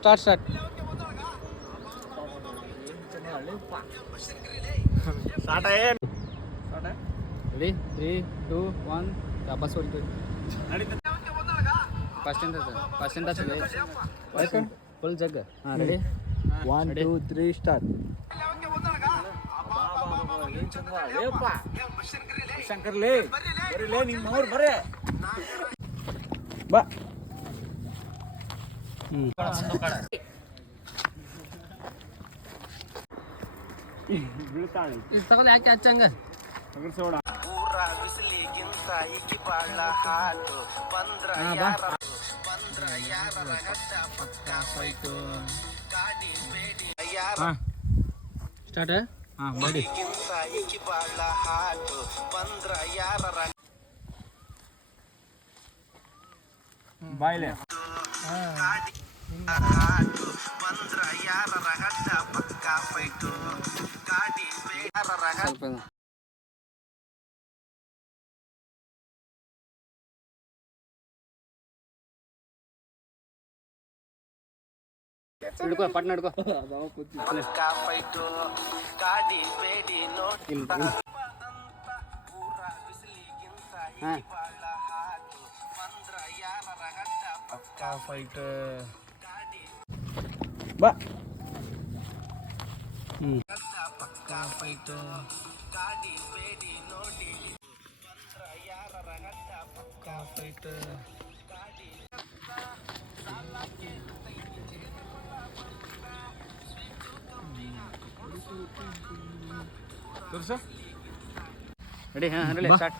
start start ready 3 2 1 bus ಹೊಡಿತು first ಇಂದ full ಜಗ್ ಹಾಂ ರೆಡಿ 1 2 3 ಸ್ಟಾರ್ಟ್ ಶಂಕರ್ಲೇ ಬರೀಲೇ ನಿಮ್ಮವ್ರು ಬರೇ ಬಾ ಬೀಳ್ತಾಳೆ ಇದು ತಗೊಳ್ಳಿ ಯಾಕೆ ಹಚ್ಚಂಗ ಸೋಡ ಸ್ಟಾರ್ಟ್ ಹಾಂ ಮಾಡಿ ಬಾಯ್ಲೆ ಸ್ವಲ್ಪ ಹಿಡ್ಕೋ ಪಟ್ನ ಹಿಡ್ಕೋ ಹಾಂ ಫೈಟ್ ಬಾ ಫೈಟ್ ಫೈಟ್ ತೋರ್ಸ ರೆಡಿ ಹಾಂ ರೆಡಿ ಸ್ಟಾರ್ಟ್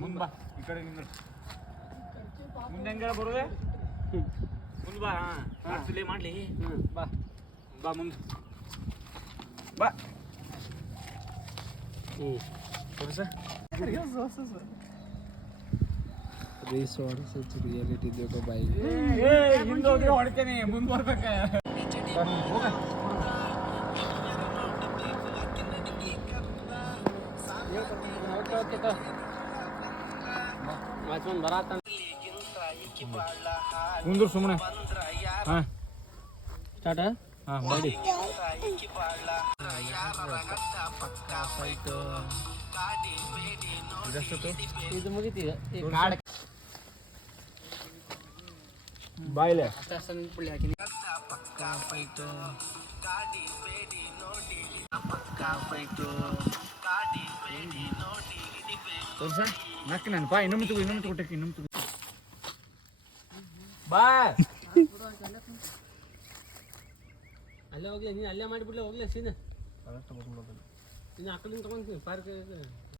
ಮುಂದ್ ಬಾ ಈ ಕಡೆ ನಿಂದ್ರು ಮುಂದೆ ಹೆಂಗ ಬರೋದೆ ಮುಂದ್ ಬಾ ಹಾಂ ಮಾಡ್ಲಿ ಬಾ ಬಾ ಮುಂದೆ ಬಾ ತೋರ್ಸ ರಿಸೋರ್ಸ್ ರಿಯಾಲಿಟಿ देखो भाई ಹಿಂದೆ ಹೋದ್ರೆ ಹೊಡಿತೇನೆ ಮುಂದೆ ಬರ್ಬೇಕ ಹೋಗ ವಾಚ್ಮನ್ ಬರಾತ ಮುಂದ್ರು ಸುಮ್ಮನೆ ಹಾಂ ಸ್ಟಾರ್ಟ್ ಹಾಂ ಮಾಡಿ ಇದು ಮುಗಿತೀಗ ಬಾಯ್ಲೆ ಅಷ್ಟ ಪುಳ್ಳಿ ಹಾಕಿನಿ ತೋರ್ಸ ನಕ್ಕ ನಾನು ಬಾ ಇನ್ನೊಮ್ಮೆ ತಗೋ ಬಾ ಅಲ್ಲೇ ಹೋಗ್ಲಿ ನೀನು ಅಲ್ಲೇ ಮಾಡಿಬಿಡ್ಲೆ ಹೋಗ್ಲಿ ಸೀನ್ ಇನ್ನು ಆ ಕಡೆ ತಗೊಂತೀನಿ ಪಾರ್ಕ್